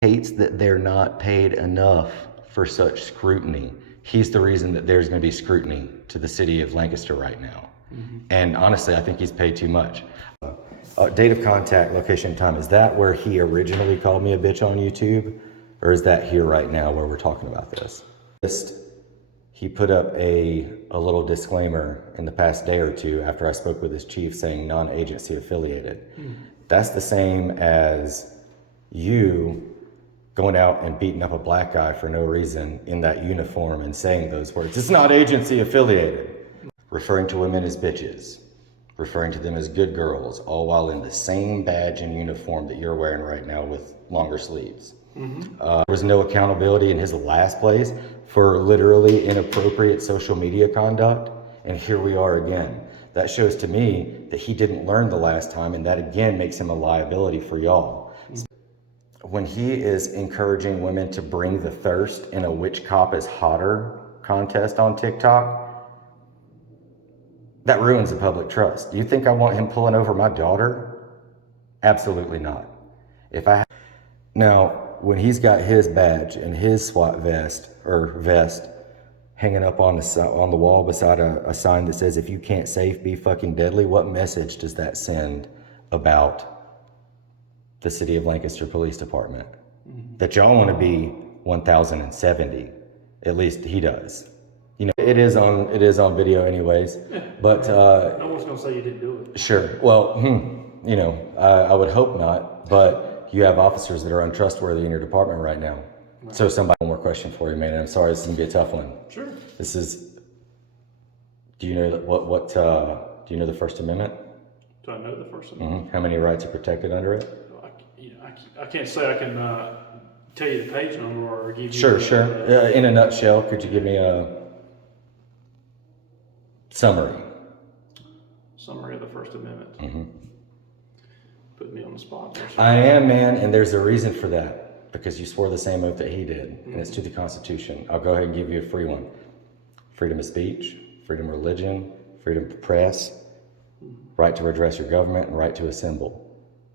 Hates that they're not paid enough for such scrutiny. He's the reason that there's going to be scrutiny to the city of Lancaster right now. And honestly, I think he's paid too much. Date of contact, location, time. Is that where he originally called me a bitch on YouTube? Or is that here right now where we're talking about this? He put up a little disclaimer in the past day or two after I spoke with his chief saying non-agency affiliated. That's the same as you going out and beating up a black guy for no reason in that uniform and saying those words. It's not agency affiliated. Referring to women as bitches, referring to them as good girls, all while in the same badge and uniform that you're wearing right now with longer sleeves. There was no accountability in his last place for literally inappropriate social media conduct, and here we are again. That shows to me that he didn't learn the last time, and that again makes him a liability for y'all. When he is encouraging women to bring the thirst in a which cop is hotter contest on TikTok, that ruins the public trust. Do you think I want him pulling over my daughter? Absolutely not. Now, when he's got his badge and his SWAT vest hanging up on the wall beside a sign that says, if you can't safe, be fucking deadly, what message does that send about the City of Lancaster Police Department? That y'all want to be 1,070. At least he does. You know, it is on video anyways, but no one's gonna say you didn't do it. Sure. Well, you know, I would hope not, but you have officers that are untrustworthy in your department right now. Right. So one more question for you, man. I'm sorry, this is gonna be a tough one. Sure. Do you know do you know the First Amendment? Do I know the First Amendment? How many rights are protected under it? I can't say I can tell you the page number or give you. Sure. In a nutshell, could you give me a summary of the First Amendment? Put me on the spot there. I am, man, and there's a reason for that, because you swore the same oath that he did, and it's to the Constitution. I'll go ahead and give you a free one. Freedom of speech, freedom of religion, freedom of press, right to redress your government, and right to assemble.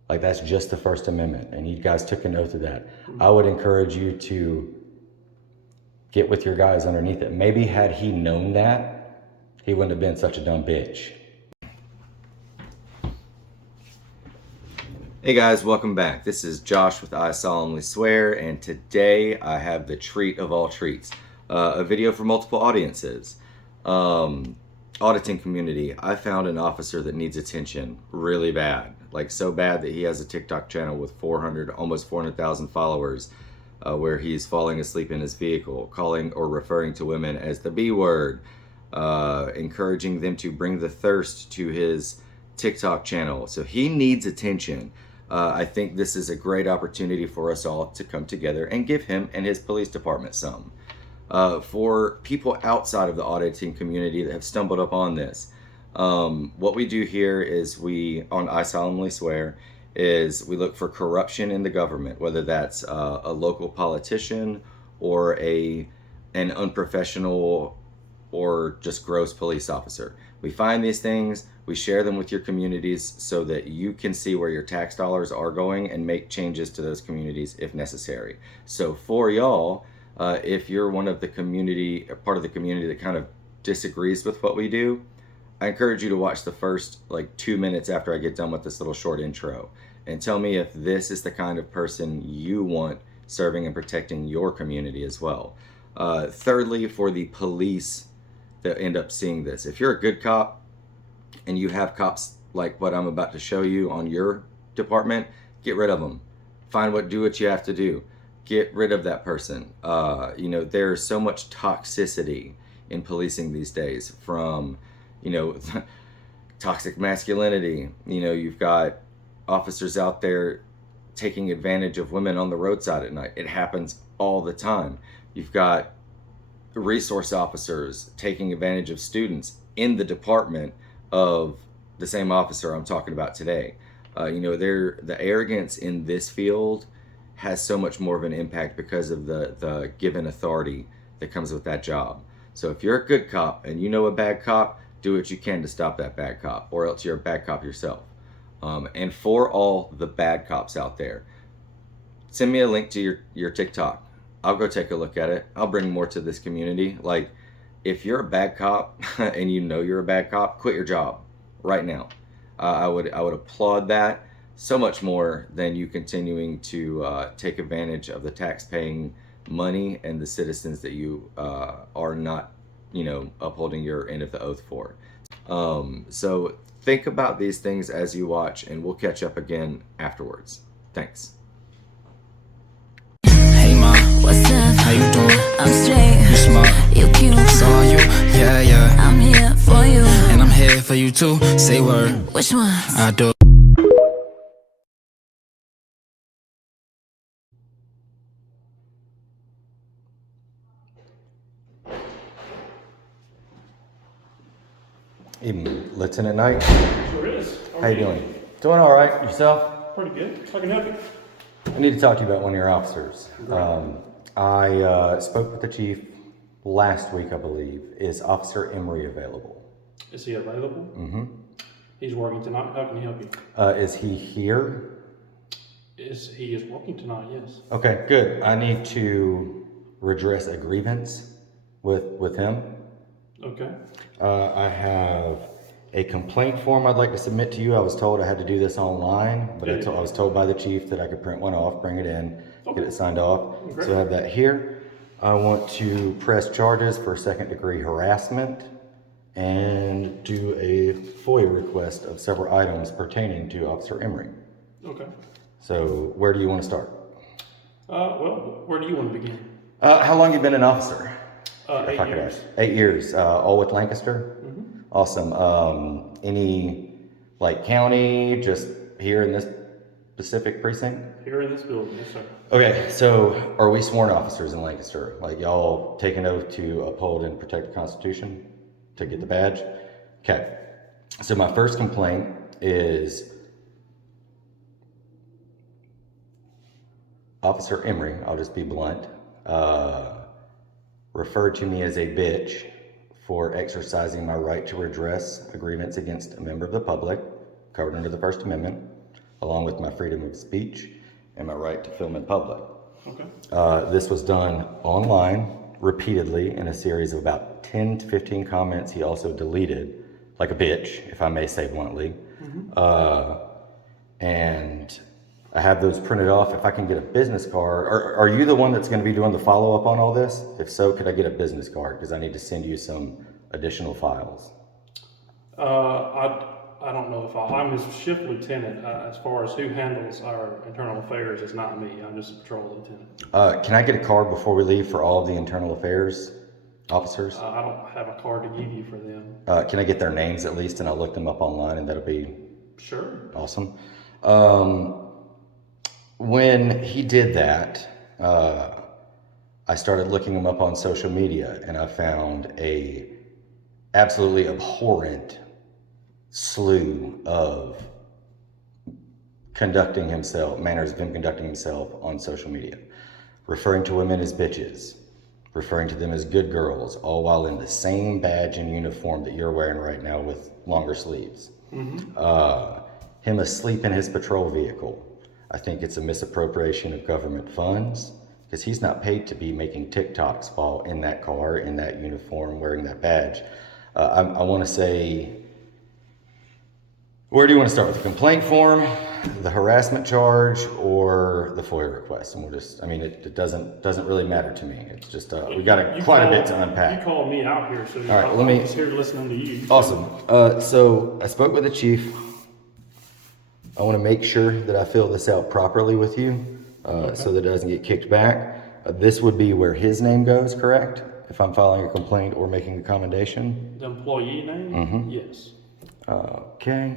Like, that's just the First Amendment, and you guys took an oath of that. I would encourage you to get with your guys underneath it. Maybe had he known that, he wouldn't have been such a dumb bitch. Hey guys, welcome back. This is Josh with I Solemnly Swear, and today I have the treat of all treats. A video for multiple audiences. Auditing community, I found an officer that needs attention really bad. Like, so bad that he has a TikTok channel with almost 400,000 followers, where he's falling asleep in his vehicle, calling or referring to women as the B word, encouraging them to bring the thirst to his TikTok channel. So he needs attention. I think this is a great opportunity for us all to come together and give him and his police department some. For people outside of the auditing community that have stumbled upon this, what we do here is on I Solemnly Swear, is we look for corruption in the government, whether that's a local politician or an unprofessional or just gross police officer. We find these things, we share them with your communities so that you can see where your tax dollars are going and make changes to those communities if necessary. So for y'all, if you're part of the community that kind of disagrees with what we do, I encourage you to watch the first 2 minutes after I get done with this little short intro and tell me if this is the kind of person you want serving and protecting your community as well. Thirdly, for the police that end up seeing this, if you're a good cop and you have cops like what I'm about to show you on your department, get rid of them. Do what you have to do. Get rid of that person. There's so much toxicity in policing these days, from, toxic masculinity. You've got officers out there taking advantage of women on the roadside at night. It happens all the time. You've got resource officers taking advantage of students in the department of the same officer I'm talking about today. The arrogance in this field has so much more of an impact because of the given authority that comes with that job. So if you're a good cop and you know a bad cop, do what you can to stop that bad cop, or else you're a bad cop yourself. And for all the bad cops out there, send me a link to your TikTok. I'll go take a look at it. I'll bring more to this community. Like, if you're a bad cop and you know you're a bad cop, quit your job right now. I would applaud that so much more than you continuing to take advantage of the tax-paying money and the citizens that you are not, upholding your end of the oath for. So think about these things as you watch, and we'll catch up again afterwards. Thanks. Hey ma, what's up? How you doing? I'm straight. You smart. You cute. Saw you. Yeah, yeah. I'm here for you. And I'm here for you too. Say word. Which one? I do. Evening, Lieutenant Knight. Sure is. How you doing? Doing all right. Yourself? Pretty good. I can help you. I need to talk to you about one of your officers. I spoke with the chief last week, I believe. Is Officer Emry available? Is he available? Mm-hmm. He's working tonight. How can he help you? Is he here? He is working tonight, yes. Okay, good. I need to redress a grievance with him. Okay. I have a complaint form I'd like to submit to you. I was told I had to do this online, but I was told by the chief that I could print one off, bring it in, get it signed off. Great. So I have that here. I want to press charges for second-degree harassment and do a FOIA request of several items pertaining to Officer Emry. Okay. So where do you want to start? Well, where do you want to begin? How long have you been an officer? 8 years. 8 years, all with Lancaster? Mm-hmm. Awesome. Any, county, just here in this specific precinct? Here in this building, yes, sir. Okay, so are we sworn officers in Lancaster? Like, y'all take an oath to uphold and protect the Constitution to get the badge? Okay, so my first complaint is Officer Emry, I'll just be blunt, referred to me as a bitch for exercising my right to redress a grievance against a member of the public covered under the First Amendment, along with my freedom of speech and my right to film in public. Okay. This was done online repeatedly in a series of about 10 to 15 comments he also deleted, like a bitch, if I may say bluntly. Mm-hmm. And I have those printed off. If I can get a business card, are you the one that's going to be doing the follow-up on all this? If so, could I get a business card? Because I need to send you some additional files. I don't know if I'm his shift lieutenant. As far as who handles our internal affairs, it's not me. I'm just a patrol lieutenant. Can I get a card before we leave for all of the internal affairs officers? I don't have a card to give you for them. Can I get their names at least, and I'll look them up online, and that'll be Sure. awesome. When he did that, I started looking him up on social media, and I found a absolutely abhorrent slew of manners of him conducting himself on social media, referring to women as bitches, referring to them as good girls, all while in the same badge and uniform that you're wearing right now with longer sleeves. Mm-hmm. Him asleep in his patrol vehicle. I think it's a misappropriation of government funds, because he's not paid to be making TikToks while in that car, in that uniform, wearing that badge. I want to say, where do you want to start with the complaint form, the harassment charge, or the FOIA request? And we'll just, it doesn't really matter to me. It's just, we got quite a bit to unpack. You called me out here, so All right, I'm just here listening to you. Awesome. So I spoke with the chief. I want to make sure that I fill this out properly with you, so that it doesn't get kicked back. This would be where his name goes, correct? If I'm filing a complaint or making a commendation? The employee name? Mm-hmm. Yes. Okay.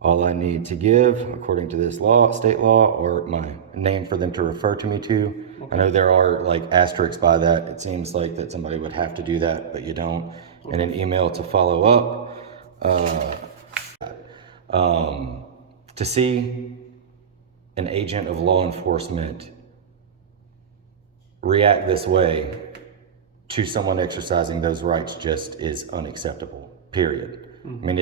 All I need to give, according to this state law, or my name for them to refer to me to. Okay. I know there are asterisks by that. It seems like that somebody would have to do that, but you don't. Okay. And an email to follow up. To see an agent of law enforcement react this way to someone exercising those rights just is unacceptable, period. I mean,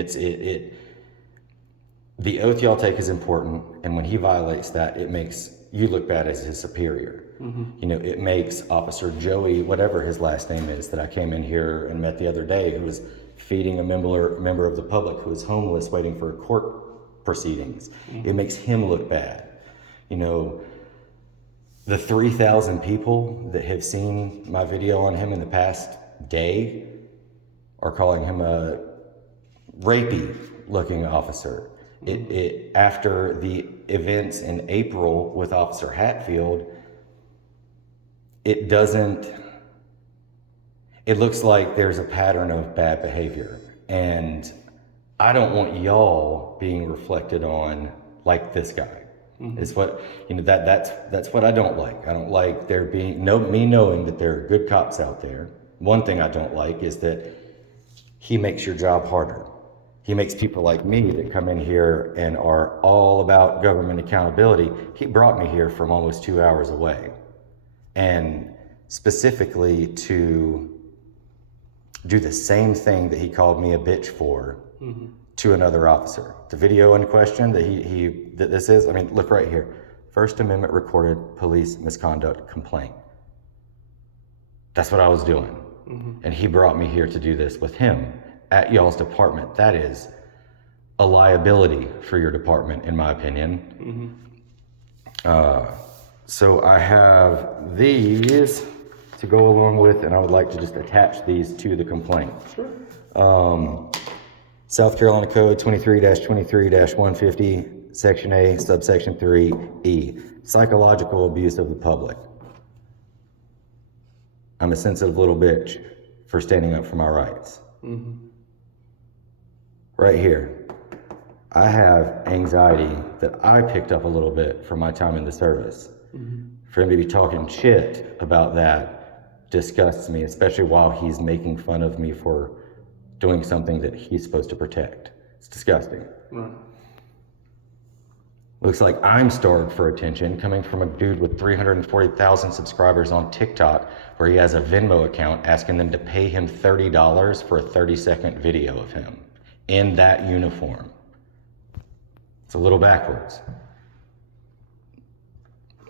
the oath y'all take is important, and when he violates that, it makes you look bad as his superior. You know, it makes Officer Joey, whatever his last name is, that I came in here and met the other day, who was feeding a member of the public who was homeless waiting for court proceedings. It makes him look bad. You know, the 3,000 people that have seen my video on him in the past day are calling him a rapey looking officer. After the events in April with Officer Hatfield, it looks like there's a pattern of bad behavior, and I don't want y'all being reflected on like this guy. Is what, you know, that's what I don't like. I don't like there being me knowing that there are good cops out there. One thing I don't like is that he makes your job harder. He makes people like me that come in here and are all about government accountability. He brought me here from almost 2 hours away, and specifically to do the same thing that he called me a bitch for to another officer. The video in question that this is, I mean, look right here. First Amendment recorded police misconduct complaint. That's what I was doing. And he brought me here to do this with him at y'all's department. That is a liability for your department, in my opinion. So I have these to go along with, and I would like to just attach these to the complaint. South Carolina Code 23-23-150, Section A, subsection 3E, psychological abuse of the public. I'm a sensitive little bitch for standing up for my rights. Right here, I have anxiety that I picked up a little bit from my time in the service. For him to be talking shit about that disgusts me, especially while he's making fun of me for doing something that he's supposed to protect. It's disgusting. Looks like I'm starved for attention, coming from a dude with 340,000 subscribers on TikTok, where he has a Venmo account asking them to pay him $30 for a 30-second video of him in that uniform. It's a little backwards.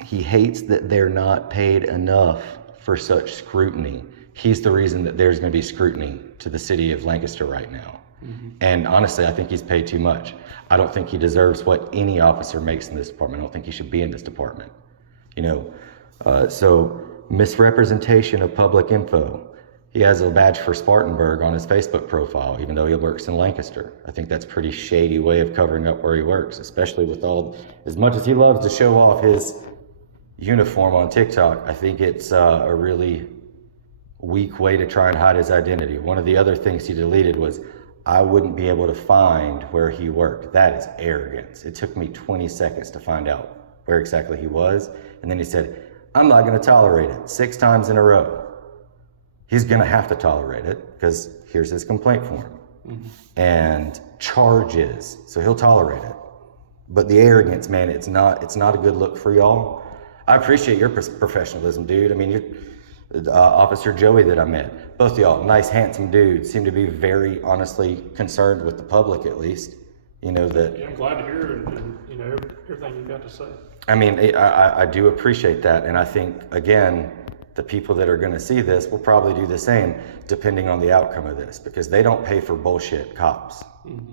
He hates that they're not paid enough for such scrutiny. He's the reason that there's going to be scrutiny to the city of Lancaster right now. And honestly, I think he's paid too much. I don't think he deserves what any officer makes in this department. I don't think he should be in this department. You know, so misrepresentation of public info. He has a badge for Spartanburg on his Facebook profile, even though he works in Lancaster. I think that's a pretty shady way of covering up where he works, especially with as much as he loves to show off his uniform on TikTok. I think it's a really weak way to try and hide his identity. One of the other things he deleted was, I wouldn't be able to find where he worked. That is arrogance. It took me 20 seconds to find out where exactly he was. And then he said, I'm not going to tolerate it 6 times in a row. He's going to have to tolerate it because here's his complaint form and charges. So he'll tolerate it. But the arrogance, man, it's not a good look for y'all. I appreciate your professionalism, dude. I mean, you're Officer Joey that I met, both of y'all, nice, handsome dudes, seem to be very honestly concerned with the public, at least. You know that. Yeah, I'm glad to hear and you know everything you've got to say. I mean, I do appreciate that, and I think again, the people that are going to see this will probably do the same, depending on the outcome of this, because they don't pay for bullshit cops.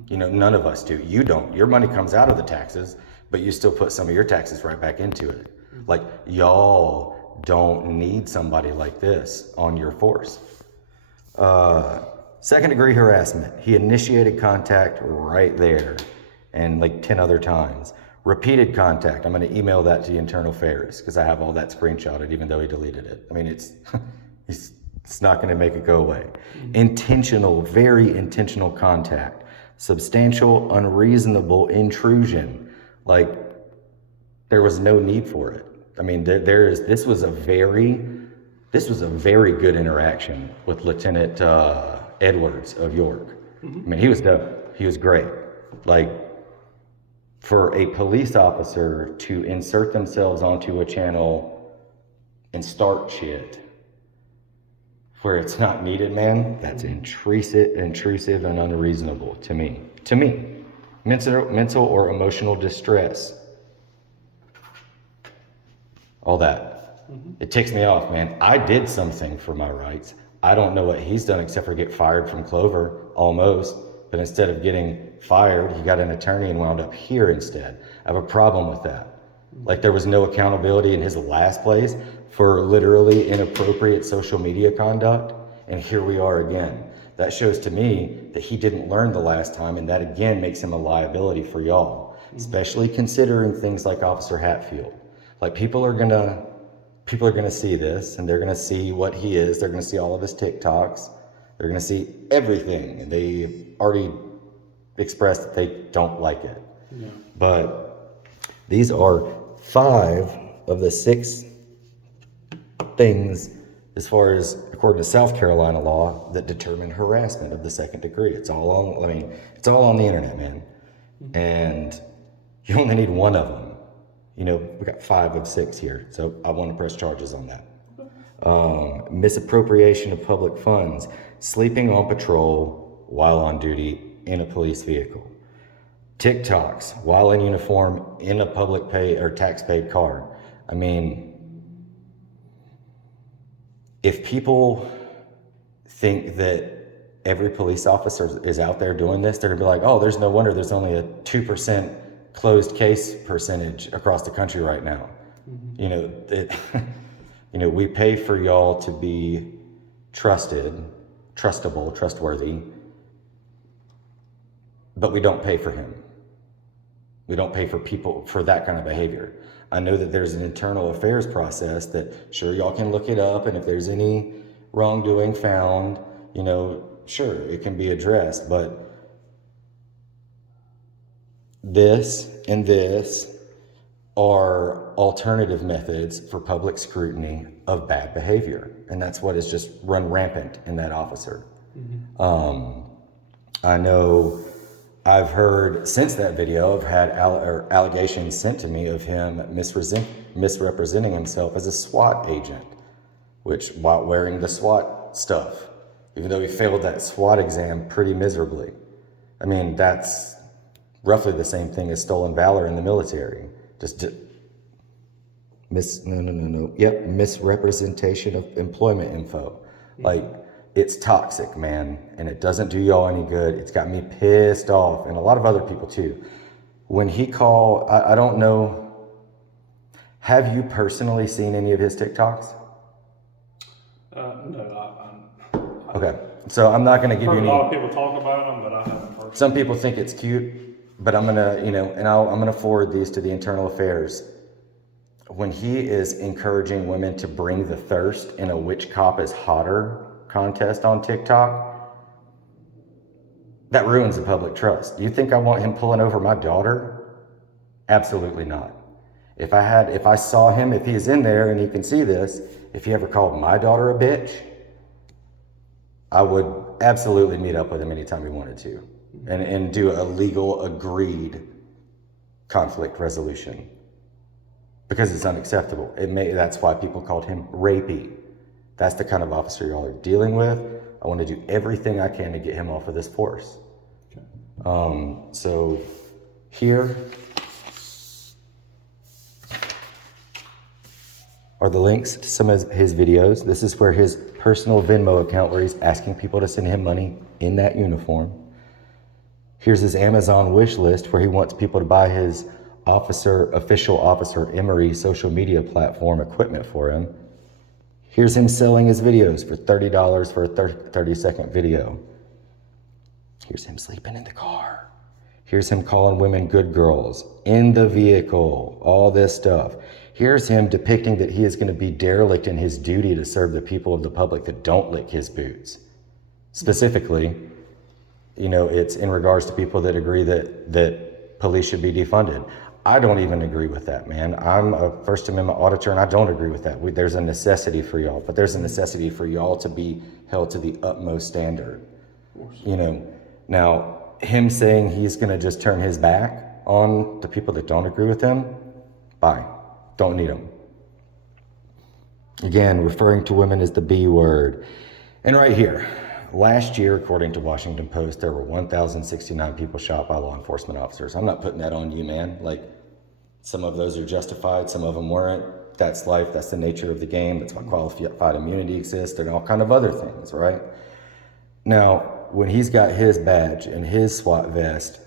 You know, none of us do. You don't. Your money comes out of the taxes, but you still put some of your taxes right back into it. Like y'all don't need somebody like this on your force. Second degree harassment. He initiated contact right there and like 10 other times. Repeated contact. I'm going to email that to the internal affairs because I have all that screenshotted, even though he deleted it. I mean, it's not going to make it go away. Intentional, very intentional contact. Substantial, unreasonable intrusion. Like there was no need for it. I mean, this was a very good interaction with Lieutenant Edwards of York. I mean, he was dope. He was great. Like, for a police officer to insert themselves onto a channel and start shit where it's not needed, man, that's intrusive and unreasonable to me. Mental or emotional distress. All that. It ticks me off, man. I did something for my rights. I don't know what he's done except for get fired from Clover, almost. But instead of getting fired, he got an attorney and wound up here instead. I have a problem with that. Like, there was no accountability in his last place for literally inappropriate social media conduct. And here we are again. That shows to me that he didn't learn the last time, and that again makes him a liability for y'all, especially considering things like Officer Hatfield. Like, people are gonna see this, and they're gonna see what he is. They're gonna see all of his TikToks. They're gonna see everything, and they already expressed that they don't like it. Yeah. But these are 5 of the 6 things, as far as according to South Carolina law, that determine harassment of the 2nd degree. It's all on the internet, man. And you only need 1 of them. You know, we got 5 of 6 here, so I want to press charges on that. Misappropriation of public funds, sleeping on patrol while on duty in a police vehicle. TikToks while in uniform in a public pay or tax paid car. I mean, if people think that every police officer is out there doing this, they're gonna be like, oh, there's no wonder there's only a 2% closed case percentage across the country right now. You know, we pay for y'all to be trustworthy, but we don't pay for him. We don't pay for people for that kind of behavior. I know that there's an internal affairs process that, sure, y'all can look it up, and if there's any wrongdoing found, you know, sure, it can be addressed, but this and this are alternative methods for public scrutiny of bad behavior, and that's what has just run rampant in that officer. I know I've heard since that video, I've had allegations sent to me of him misrepresenting himself as a SWAT agent, which while wearing the SWAT stuff, even though he failed that SWAT exam pretty miserably. I mean, that's roughly the same thing as stolen valor in the military. Misrepresentation of employment info. Like, it's toxic, man, and it doesn't do y'all any good. It's got me pissed off, and a lot of other people too. When he called, I don't know, have you personally seen any of his TikToks? No, okay, so I'm not gonna give you any. A lot of people talk about them, but I haven't personally. Some people think it's cute, but I'm gonna, I'm gonna forward these to the internal affairs. When he is encouraging women to bring the thirst in a which cop is hotter contest on TikTok, that ruins the public trust. You think I want him pulling over my daughter? Absolutely not. If I saw him, if he's in there and he can see this, if he ever called my daughter a bitch, I would absolutely meet up with him anytime he wanted to and do a legal agreed conflict resolution, because it's unacceptable. That's why people called him rapey. That's the kind of officer y'all are dealing with. I want to do everything I can to get him off of this force. Okay. So here are the links to some of his videos. This is where his personal Venmo account, where he's asking people to send him money in that uniform. Here's his Amazon wish list, where he wants people to buy his official officer Emry social media platform equipment for him. Here's him selling his videos for $30 for a 30-second video. Here's him sleeping in the car. Here's him calling women good girls in the vehicle, all this stuff. Here's him depicting that he is going to be derelict in his duty to serve the people of the public that don't lick his boots. Specifically, it's in regards to people that agree that police should be defunded. I don't even agree with that, man. I'm a First Amendment auditor, and I don't agree with that. There's a necessity for y'all, but there's a necessity for y'all to be held to the utmost standard. Now, him saying he's going to just turn his back on the people that don't agree with him, bye. Don't need them. Again, referring to women as the B word. And right here, last year, according to Washington Post, there were 1,069 people shot by law enforcement officers. I'm not putting that on you, man. Like, some of those are justified, some of them weren't. That's life, that's the nature of the game. That's why qualified immunity exists and all kind of other things, right? Now, when he's got his badge and his SWAT vest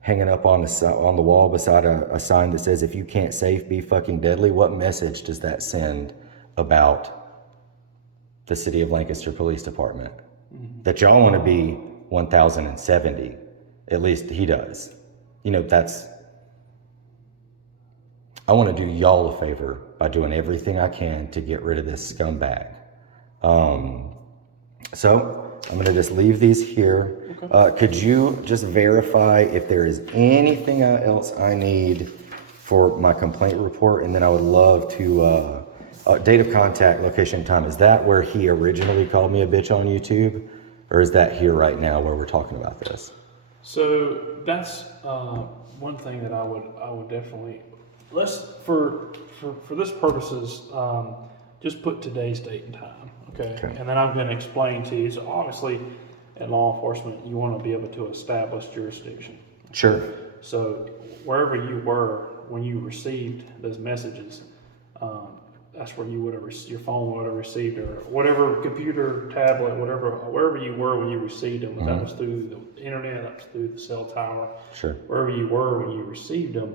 hanging up on the wall beside a sign that says, if you can't safe, be fucking deadly, what message does that send about the City of Lancaster Police Department? Mm-hmm. That y'all want to be 1,070. At least he does. You know, I want to do y'all a favor by doing everything I can to get rid of this scumbag. So I'm going to just leave these here. Okay. Could you just verify if there is anything else I need for my complaint report? And then I would love to, date of contact, location, time. Is that where he originally called me a bitch on YouTube? Or is that here right now where we're talking about this? So that's one thing that I would definitely, for this purposes, just put today's date and time, okay? And then I'm going to explain to you. So obviously, in law enforcement, you want to be able to establish jurisdiction. Sure. So wherever you were when you received those messages, that's where you would have your phone would have received, or whatever computer, tablet, wherever you were when you received them. Mm-hmm. That was through the internet, that was through the cell tower. Sure. Wherever you were when you received them,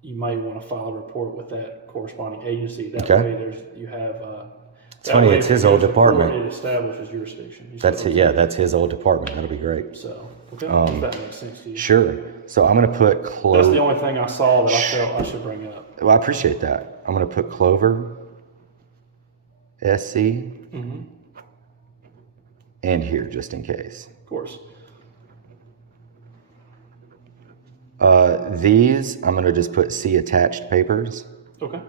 you may want to file a report with that corresponding agency. That way, you have. It's funny. It's his old department. It establishes jurisdiction. That's it. Yeah, that's his old department. That'll be great. So, if that makes sense to you. Sure. So I'm going to put Clover. That's the only thing I saw that I felt I should bring up. Well, I appreciate that. I'm going to put Clover SC and here just in case. Of course. These, I'm going to just put C attached papers. Okay.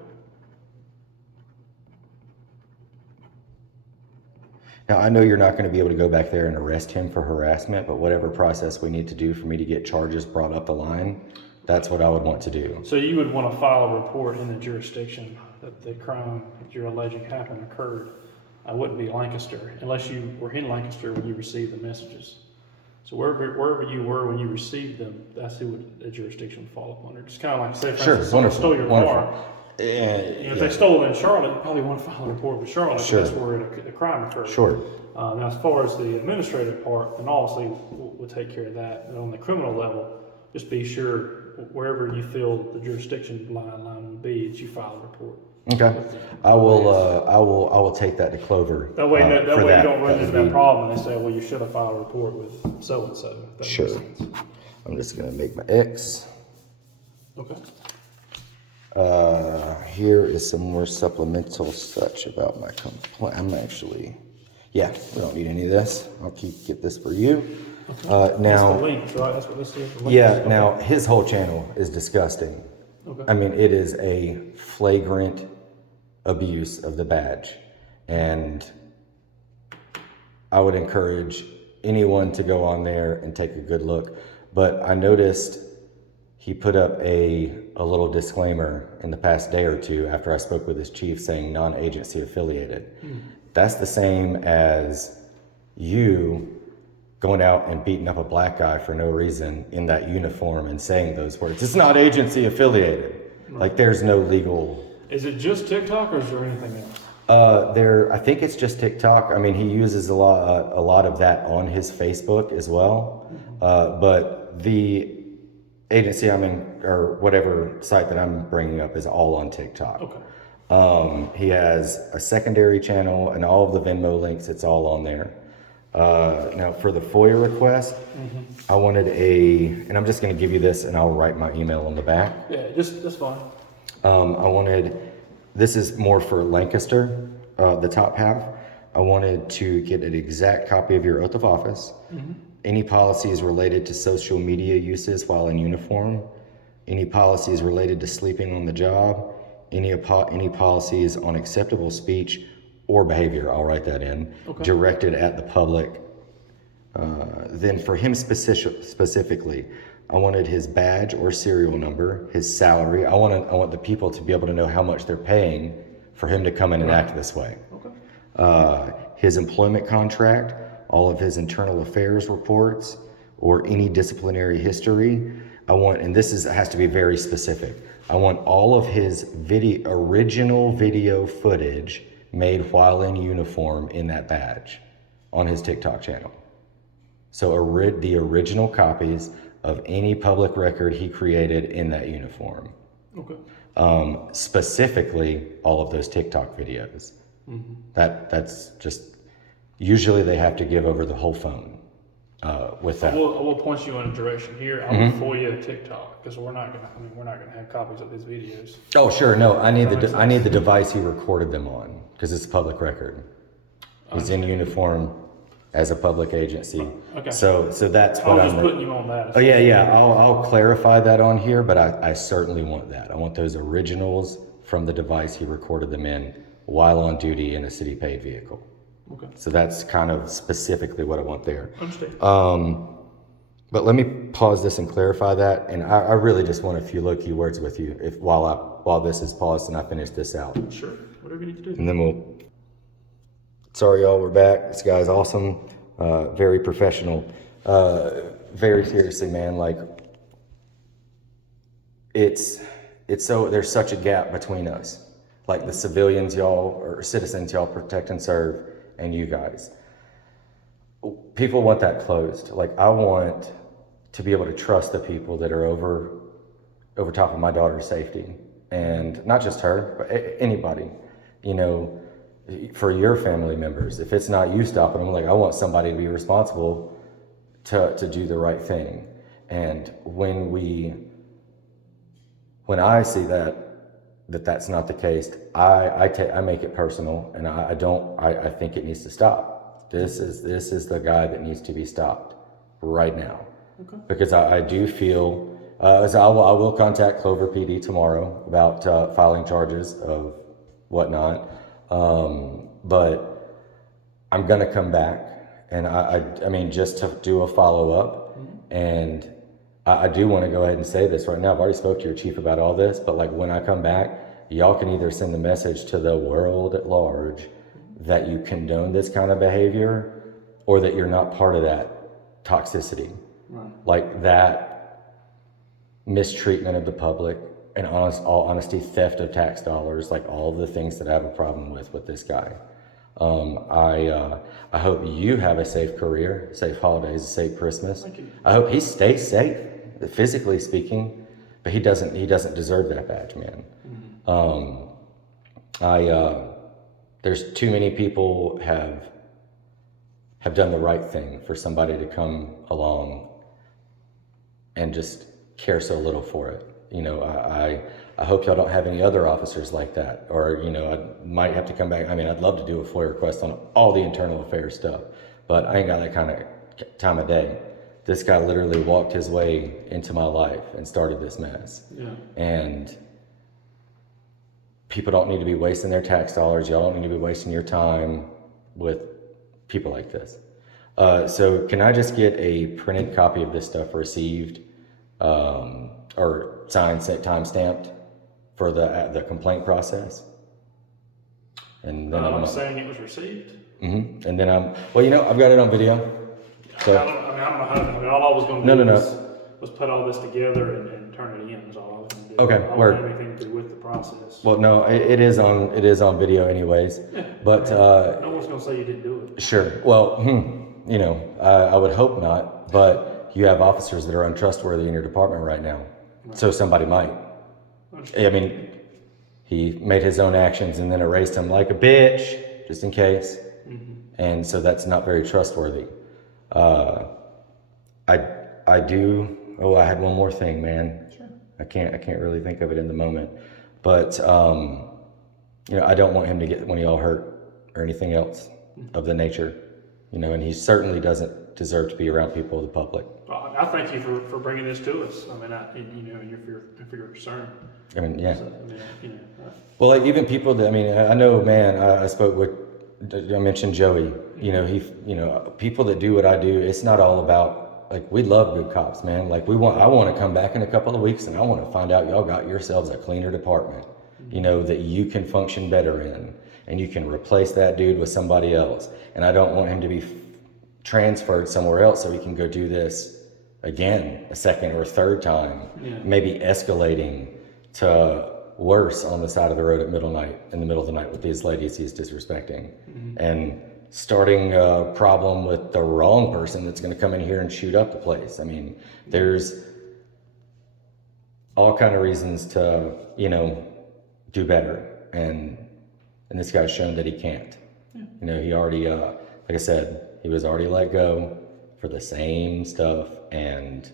Now, I know you're not going to be able to go back there and arrest him for harassment, but whatever process we need to do for me to get charges brought up the line, that's what I would want to do. So you would want to file a report in the jurisdiction that the crime that you're alleging occurred. I wouldn't be Lancaster unless you were in Lancaster when you received the messages. So wherever you were when you received them, that's who the jurisdiction would fall upon. Just kind of like, say, for instance, someone stole your car. If they stole it in Charlotte, you probably want to file a report with Charlotte. Sure. That's where the crime occurred. Sure. Now, as far as the administrative part, then obviously we'll take care of that. And on the criminal level, just be sure wherever you feel the jurisdiction line would be, that you file a report. Okay. I will take that to Clover. That way, you don't run into that problem and they say, well, you should have filed a report with so and so. Sure. I'm just gonna make my X. Okay. Here is some more supplemental such about my complaint. We don't need any of this. I'll get this for you. Okay. Now, that's the link, right? That's what this is. Now his whole channel is disgusting. Okay. I mean, it is a flagrant abuse of the badge, and I would encourage anyone to go on there and take a good look. But I noticed he put up a little disclaimer in the past day or two after I spoke with his chief saying non-agency affiliated. That's the same as you going out and beating up a black guy for no reason in that uniform and saying those words. It's not agency affiliated. Right. Like, there's no legal. Is it just TikTok or is there anything else? I think it's just TikTok. I mean, he uses a lot of that on his Facebook as well. But the agency I'm in, or whatever site that I'm bringing up, is all on TikTok. Okay. He has a secondary channel and all of the Venmo links. It's all on there. Now for the FOIA request, I wanted and I'm just going to give you this and I'll write my email on the back. Yeah, that's fine. This is more for Lancaster, the top half. I wanted to get an exact copy of your oath of office, any policies related to social media uses while in uniform, any policies related to sleeping on the job, any policies on acceptable speech or behavior, I'll write that in, directed at the public. Then for him specifically, I wanted his badge or serial number, his salary. I want the people to be able to know how much they're paying for him to come in and act this way. Okay. His employment contract, all of his internal affairs reports, or any disciplinary history. I want, and has to be very specific. I want all of his original video footage made while in uniform in that badge on his TikTok channel. So the original copies of any public record he created in that uniform. Okay. Specifically, all of those TikTok videos. Mm-hmm. That's just, usually they have to give over the whole phone with that. I will point you in a direction here. I will FOIA TikTok because we're not gonna have copies of these videos. Oh, sure. No, I need the device he recorded them on because it's a public record. He's in uniform as a public agency. Okay. So that's what I'm just putting you on that. Oh yeah. I'll clarify that on here, but I certainly want that. I want those originals from the device he recorded them in while on duty in a city paid vehicle. Okay. So that's kind of specifically what I want there. Understand. But let me pause this and clarify that. And I really just want a few low-key words with you while this is paused and I finish this out. Sure. Whatever you need to do. And then sorry y'all, we're back. This guy's awesome. Very professional. Very seriously, man, like it's so, there's such a gap between us. Like the civilians y'all, or citizens y'all protect and serve, and you guys. People want that closed. Like I want to be able to trust the people that are over top of my daughter's safety. And not just her, but anybody, you know, for your family members. If it's not you stopping them, like I want somebody to be responsible to do the right thing. And when I see that's not the case, I make it personal, and I think it needs to stop. This is the guy that needs to be stopped right now. Okay. Because I do feel, I will contact Clover PD tomorrow about filing charges of whatnot, but I'm gonna come back, and I mean just to do a follow-up, and I do want to go ahead and say this right now. I've already spoke to your chief about all this, but like when I come back, y'all can either send the message to the world at large that you condone this kind of behavior, or that you're not part of that toxicity. Right. Like that mistreatment of the public, and all honesty, theft of tax dollars, like all the things that I have a problem with this guy. I hope you have a safe career, safe holidays, safe Christmas. Thank you. I hope he stays safe, physically speaking, but he doesn't deserve that badge, man. There's too many people have done the right thing for somebody to come along and just care so little for it. You know, I hope y'all don't have any other officers like that, or, you know, I might have to come back. I mean, I'd love to do a FOIA request on all the internal affairs stuff, but I ain't got that kind of time of day. This guy literally walked his way into my life and started this mess. Yeah. And people don't need to be wasting their tax dollars. Y'all don't need to be wasting your time with people like this. So can I just get a printed copy of this stuff received, or signed, time stamped for the complaint process? And then I'm saying it was received. Mm-hmm. And then well, you know, I've got it on video. So I don't know how. All I was going to do No. was put all this together and turn it in. Is all I was going to do. Okay, I don't word. have anything to do with the process. Well, no, it is on video anyways. But no one's going to say you didn't do it. sure. Well, you know, I would hope not. But you have officers that are untrustworthy in your department right now, so somebody might. I mean, he made his own actions and then erased them like a bitch, just in case. Mm-hmm. And so that's not very trustworthy. I do. Oh, I had one more thing, man. Sure. I can't really think of it in the moment, but you know, I don't want him to get one of y'all hurt or anything else of the nature, you know, and he certainly doesn't deserve to be around people of the public. Well, I thank you for bringing this to us. I mean, you know, for your concern. I mean, yeah. So, I mean, you know, Well, like even people that, I mean, I know, man, I spoke with, I mentioned Joey, you know, people that do what I do, it's not all about, like, we love good cops, man. Like I want to come back in a couple of weeks and I want to find out y'all got yourselves a cleaner department. you know, that you can function better in, and you can replace that dude with somebody else. And I don't want him to be transferred somewhere else so he can go do this again a second or third time, maybe escalating to worse on the side of the road at in the middle of the night with these ladies he's disrespecting, and starting a problem with the wrong person that's going to come in here and shoot up the place. I mean, there's all kind of reasons to, you know, do better, and this guy's shown that he can't. You know, he already like I said, he was already let go for the same stuff, and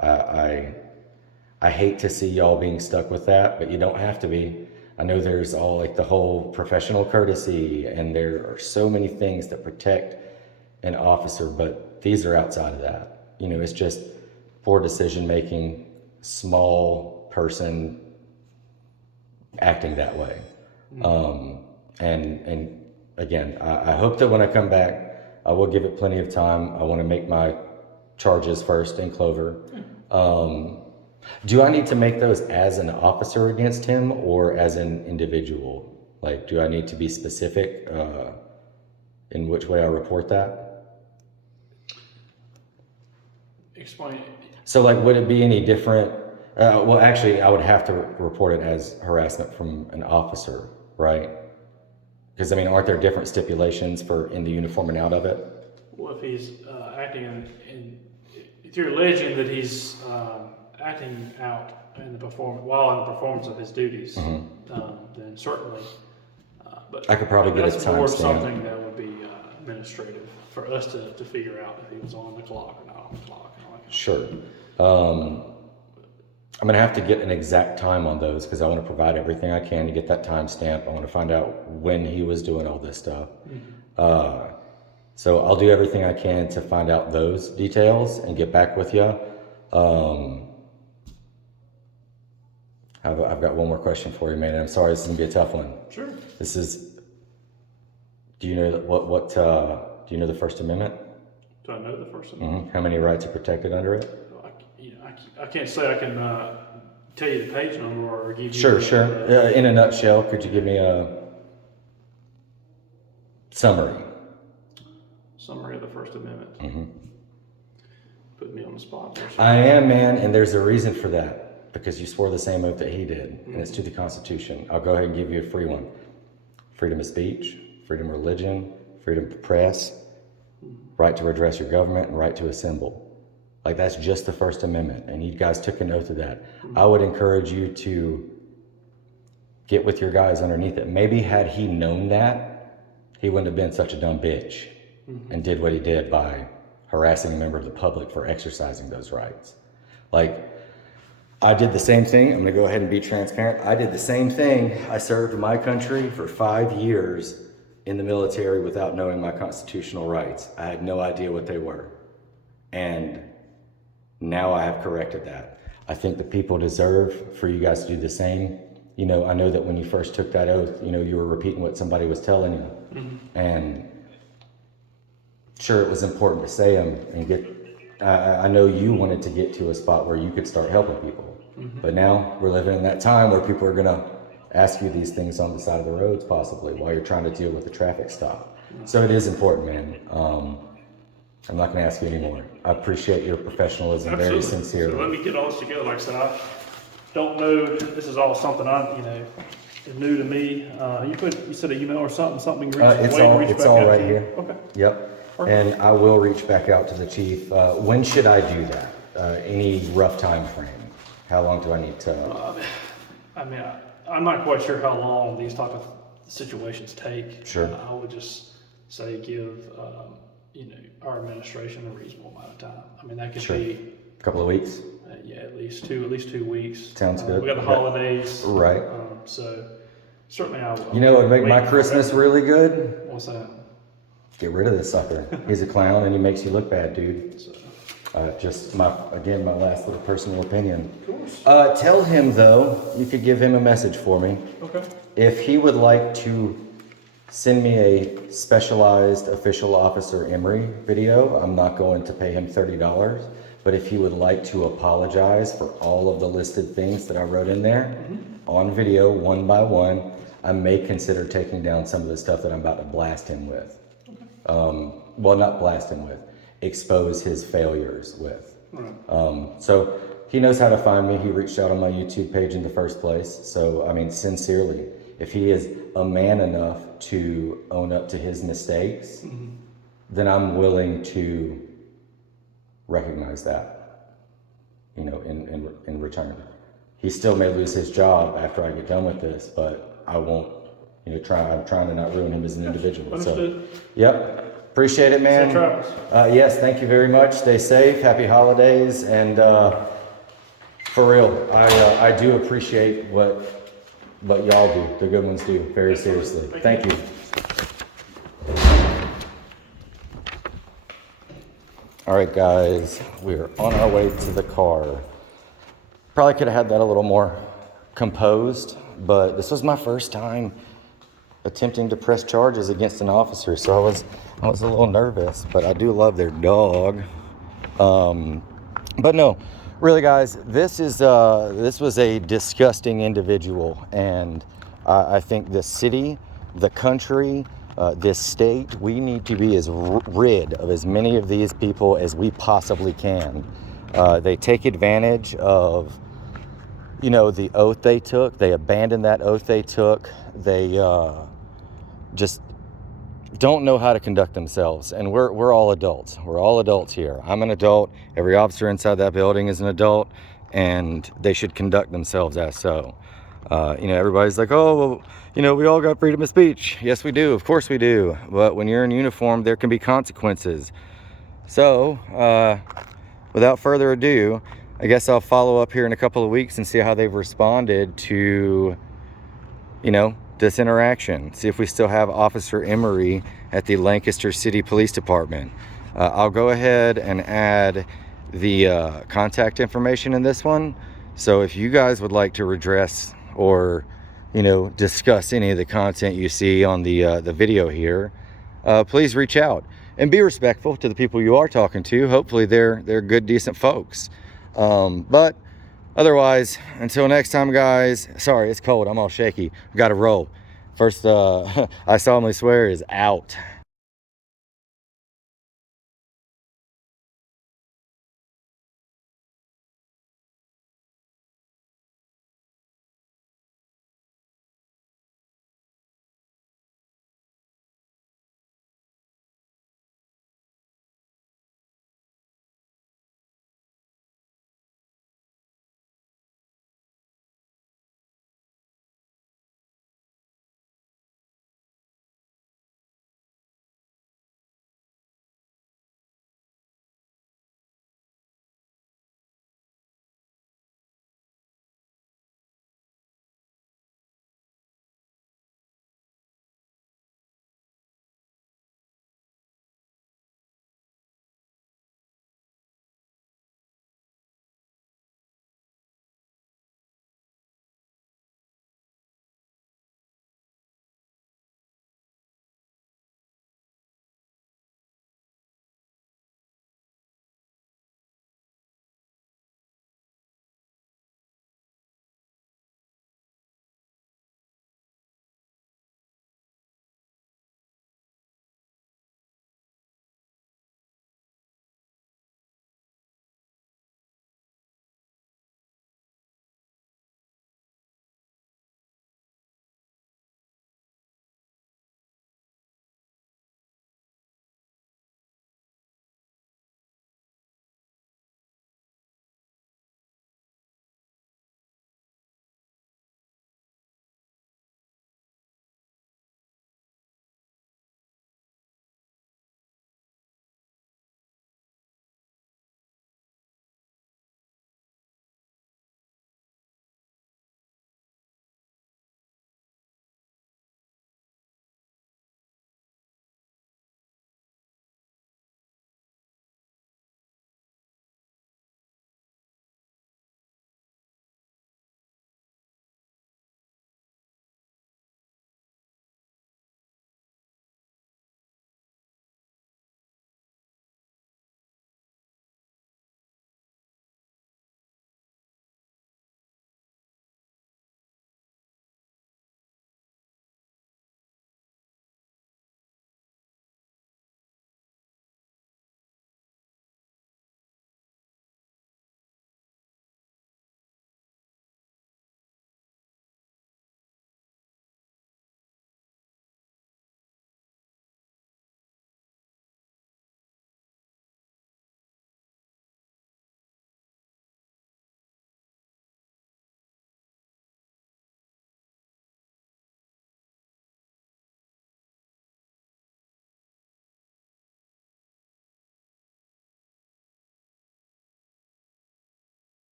I hate to see y'all being stuck with that, but you don't have to be. I know there's all like the whole professional courtesy, and there are so many things that protect an officer, but these are outside of that. You know, it's just poor decision making, small person acting that way. And again, I hope that when I come back, I will give it plenty of time. I want to make my charges first in Clover. Do I need to make those as an officer against him or as an individual? Like, do I need to be specific in which way I report that? Explain. So, like, would it be any different? Well, actually, I would have to report it as harassment from an officer, right? Because, I mean, aren't there different stipulations for in the uniform and out of it? Well, if he's acting if you're alleging that he's acting out in the performance of his duties, then certainly. But I could probably get a that's more timestamp. something that would be administrative for us to figure out if he was on the clock or not on the clock. And all that. Sure. I'm going to have to get an exact time on those because I want to provide everything I can to get that timestamp. I want to find out when he was doing all this stuff. So I'll do everything I can to find out those details and get back with you. I've got one more question for you, man. And I'm sorry, this is going to be a tough one. Sure. This is, do you know do you know the First Amendment? Do I know the First Amendment? How many rights are protected under it? I can't say I can tell you the page number or give you. Sure. In a nutshell, could you give me a summary Summary of the First Amendment. Put me on the spot there. I am, man, and there's a reason for that, because you swore the same oath that he did, and it's to the Constitution. I'll go ahead and give you a free one. Freedom of speech, freedom of religion, freedom of press, right to redress your government, and right to assemble. Like, that's just the First Amendment, and you guys took an oath of that. I would encourage you to get with your guys underneath it. Maybe had he known that, he wouldn't have been such a dumb bitch and did what he did by harassing a member of the public for exercising those rights. Like, I did the same thing. I'm gonna go ahead and be transparent. I did the same thing. I served my country for 5 years in the military without knowing my constitutional rights. I had no idea what they were. And now I have corrected that. I think the people deserve for you guys to do the same. You know, I know that when you first took that oath, you know, you were repeating what somebody was telling you. And sure, it was important to say them and get, I know you wanted to get to a spot where you could start helping people. But now we're living in that time where people are gonna ask you these things on the side of the roads possibly while you're trying to deal with the traffic stop. So it is important, man. I'm not going to ask you anymore. I appreciate your professionalism. Absolutely. Very sincere. So let me get all this together. Like I said, I don't know. This is all something is new to me. You said an email or something It's all right here. Okay. Yep. Perfect. And I will reach back out to the chief. When should I do that? Any rough time frame? How long do I need to? I'm not quite sure how long these type of situations take. Sure. I would just say give our administration a reasonable amount of time. I mean, that could be a couple of weeks. At least 2 weeks. Sounds good. We got the holidays. Right. So certainly I will. You know what would make my Christmas really good? What's that? Get rid of this sucker. He's a clown and he makes you look bad, dude. Just my last little personal opinion. Of course. Tell him though, you could give him a message for me. Okay. If he would like to send me a specialized official officer Emry video, I'm not going to pay him $30. But if he would like to apologize for all of the listed things that I wrote in there on video one by one. I may consider taking down some of the stuff that I'm about to blast him with. Well, not blast him with, expose his failures with. Right. So he knows how to find me. He reached out on my YouTube page in the first place. So, I mean, sincerely, if he is a man enough to own up to his mistakes, then I'm willing to recognize that, you know, in return. He still may lose his job after I get done with this, but I won't, you know, I'm trying to not ruin him as an individual. Understood. So, yep. Appreciate it, man. Safe travels. Yes, thank you very much. Stay safe. Happy holidays. And for real, I do appreciate what y'all do. The good ones do, very seriously. Thank you. All right, guys, we're on our way to the car. Probably could have had that a little more composed, but this was my first time attempting to press charges against an officer, so I was a little nervous, but I do love their dog. But no, really, guys, this was a disgusting individual, and I think the city, the country, this state, we need to be as rid of as many of these people as we possibly can. They take advantage of, you know, the oath they took. They abandoned that oath they took. They just don't know how to conduct themselves. And we're all adults. We're all adults here. I'm an adult. Every officer inside that building is an adult, and they should conduct themselves as so. You know, everybody's like, oh, well, you know, we all got freedom of speech. Yes, we do. Of course we do. But when you're in uniform, there can be consequences. So, without further ado, I guess I'll follow up here in a couple of weeks and see how they've responded to, you know, this interaction. See if we still have Officer Emry at the Lancaster City Police Department. I'll go ahead and add the contact information in this one. So if you guys would like to redress or, you know, discuss any of the content you see on the video here, please reach out and be respectful to the people you are talking to. Hopefully they're good, decent folks. But otherwise, until next time, guys. Sorry, it's cold. I'm all shaky. Got to roll. First, I solemnly swear is out.